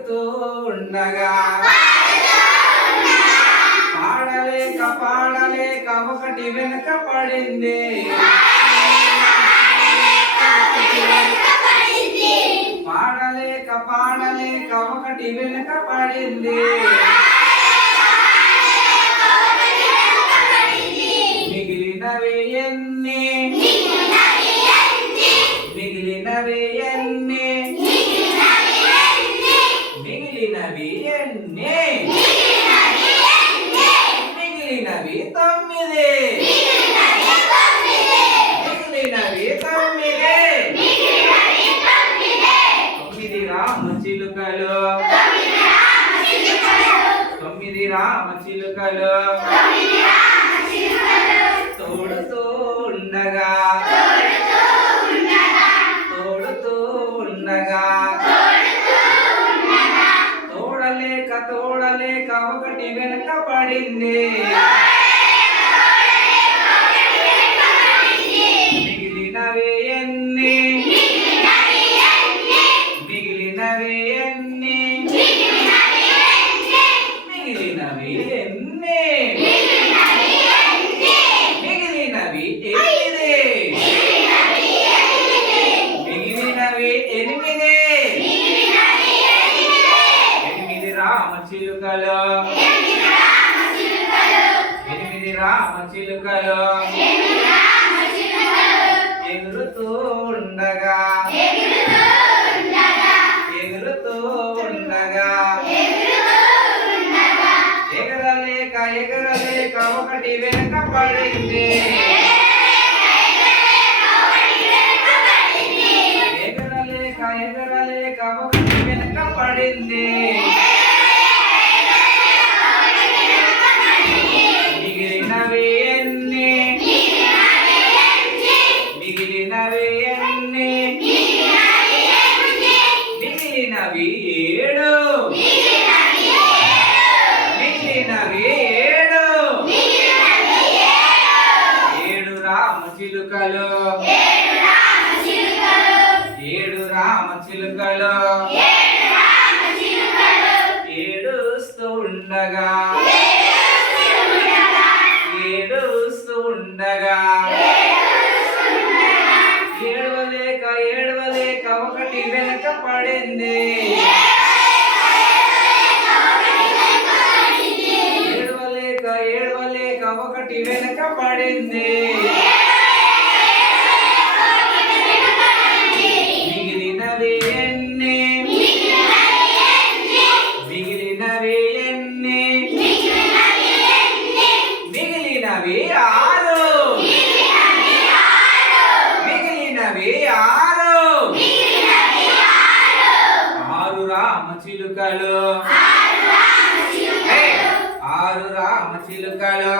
పాడుతూ ఉండగా పాడలేక పాడలేక ఒకటి వెనక పడింది. పాడలేక పాడలేక ఒకటి వెనక పడింది. మిగిలినవి ఎన్ని మిగిలినవి ఎన్ని మిగిలినవి ఎన్ని మిగిలినవి 9 మిగిలినవి 9 రామచిలుకలు 9 రామచిలుకలు తోడుతూ ఉండగా తోడుతూ ఉండగా తోడలేక తోడలేక ఒకటి వెనక పడింది. మిగిలినవి ఎన్ని మిగిలినవి ఎన్ని మిగిలినవి ఎన్ని మిగిలినవి 8 రామచిలుకలు 8 రామచిలుకలు ఎగురుతూ ఉండగా ఎగురుతూ ఉండగా ఎగరలేక ఎగరలేక ఒకటి వెనక పడింది. ఎగరలేక ఎగరలేక ఒకటి వెనక పడింది. మిగిలినవి ఎన్ని మిగిలినవి ఎన్ని మిగిలినవి 7 మిగిలినవి 7 రామచిలుకలు 7 రామచిలుకలు ఏడుస్తూ ఉండగా ఏడుస్తూ ఉండగా ఏడవలేక ఏడవలేక ఒకటి వెనక పడింది. ఏడవలేక ఏడవలేక ఒకటి వెనక పడింది. మిగిలినవి ఎన్ని మిగిలినవి ఎన్ని మిగిలినవి 6 మిగిలినవి 6 రామచిలుకలు 6 రామచిలుకలు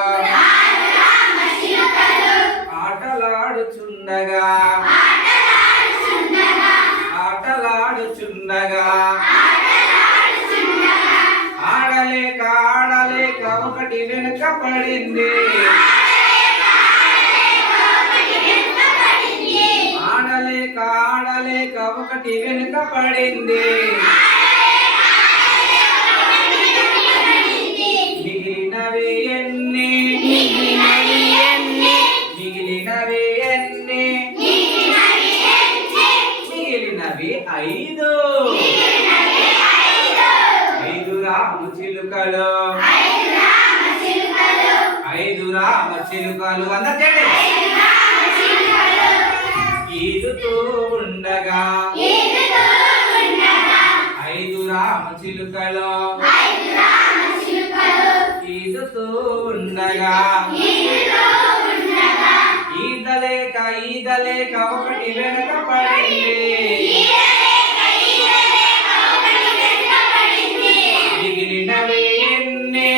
ఆటలాడుచుండగా ఆటలాడుచుండగా ఆడలేక ఆడలేక ఒకటి వెనుక పడింది. ఆడలేక ఆడలేక ఒకటి వెనుక పడింది. మిగిలినవి ఎన్ని మిగిలినవి ఎన్ని మిగిలినవి 5 రామచిలుకలు 5 రామచిలుకలు అందరికీ ఈదుతూ ఉండగా 5 రామచిలుకలు ఈదుతూ ఉండగా ఈదలేక ఈదలేక ఒకటి వెనక పడింది. మిగిలినవి ఎన్ని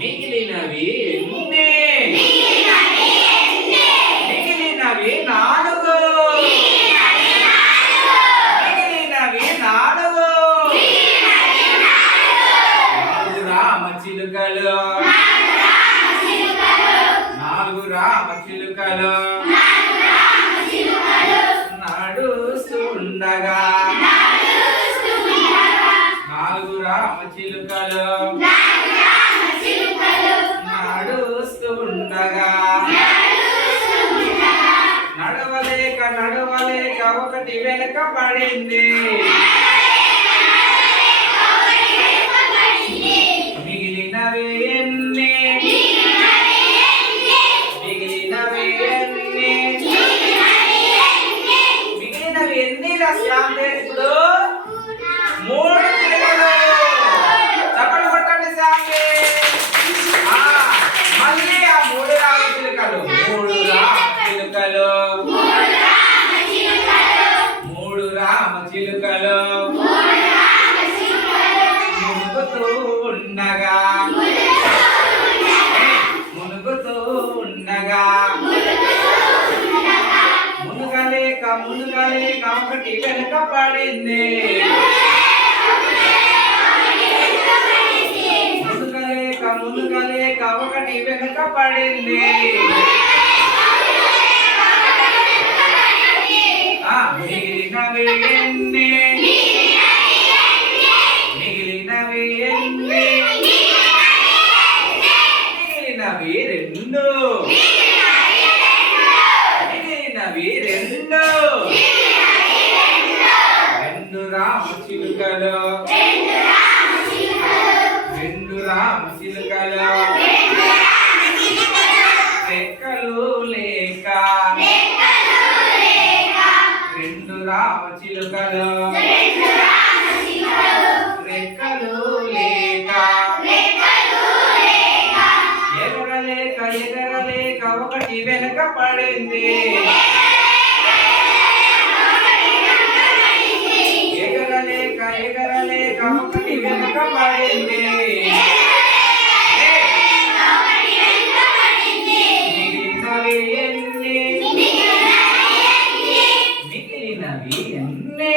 మిగిలినవి ఎన్ని మిగిలినవి 4 మిగిలినవి 4 రామచిలుకలు 4 రామచిలుకలు నడుస్తుండగా నాలుగు రామచిలుకలు నడుస్తూ ఉండగా నడవలేక నడవలేక ఒకటి వెనక పడింది. మిగిలినవి ఎన్ని మిగిలినవి ఎన్ని మిగిలినవి ఎన్ని ఇప్పుడు మూడు చిలుకలు. చప్పట్లు కొట్టండి శాంతి. మళ్ళీ ఆ మూడు రామచిలుకలు మూడు రామచిలుకలు మూడు రామచిలుకలు మునుగుతూ ఉండగా మునుగుతూ ఉండగా మునుగలేక మునుగలేక ఒకటి వెనుక పడింది. మునుగలేక మునుగలేక ఒకటి వెనుక పడింది. మిగిలినవి ఎన్ని మిగిలినవి ఎన్ని మిగిలినవి రెండు మిగిలినవి రెండు రెండు రామచిలుకలు రెండు రామచిలుకలు రెక్కలు లేక రెండు రామచిలుకలు రెక్కలు లేక ఎగరలేక ఎగరలేక ఒకటి వెనక పడింది. ఎగరలేక ఎగరలేక ఒకటి వెనక పడింది. మిగిలినవి ఎన్ని మిగిలినవి ఎన్ని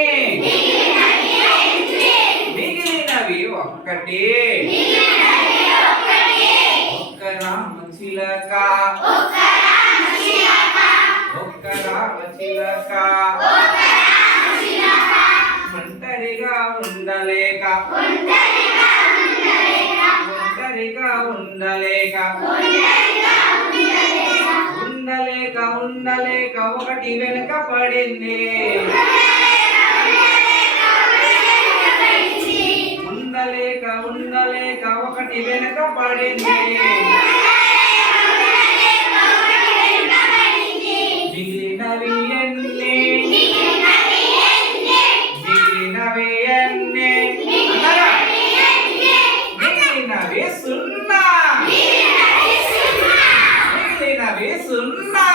మిగిలినవి ఒక్కటి ఒక్క రామచిలక ఒక్క రామచిలక ఒంటరిగా ఉండలేక ఒంటరిగా ఉండలేక ఉండలేక ఉండలేక ఒకటి వెనుక పడింది. ఉండలేక ఉండలేక ఒకటి వెనుక పడింది. మిగిలినవి ఎన్ని మిగిలినవి ఎన్ని మిగిలినవి సున్నా మిగిలినవి సున్నా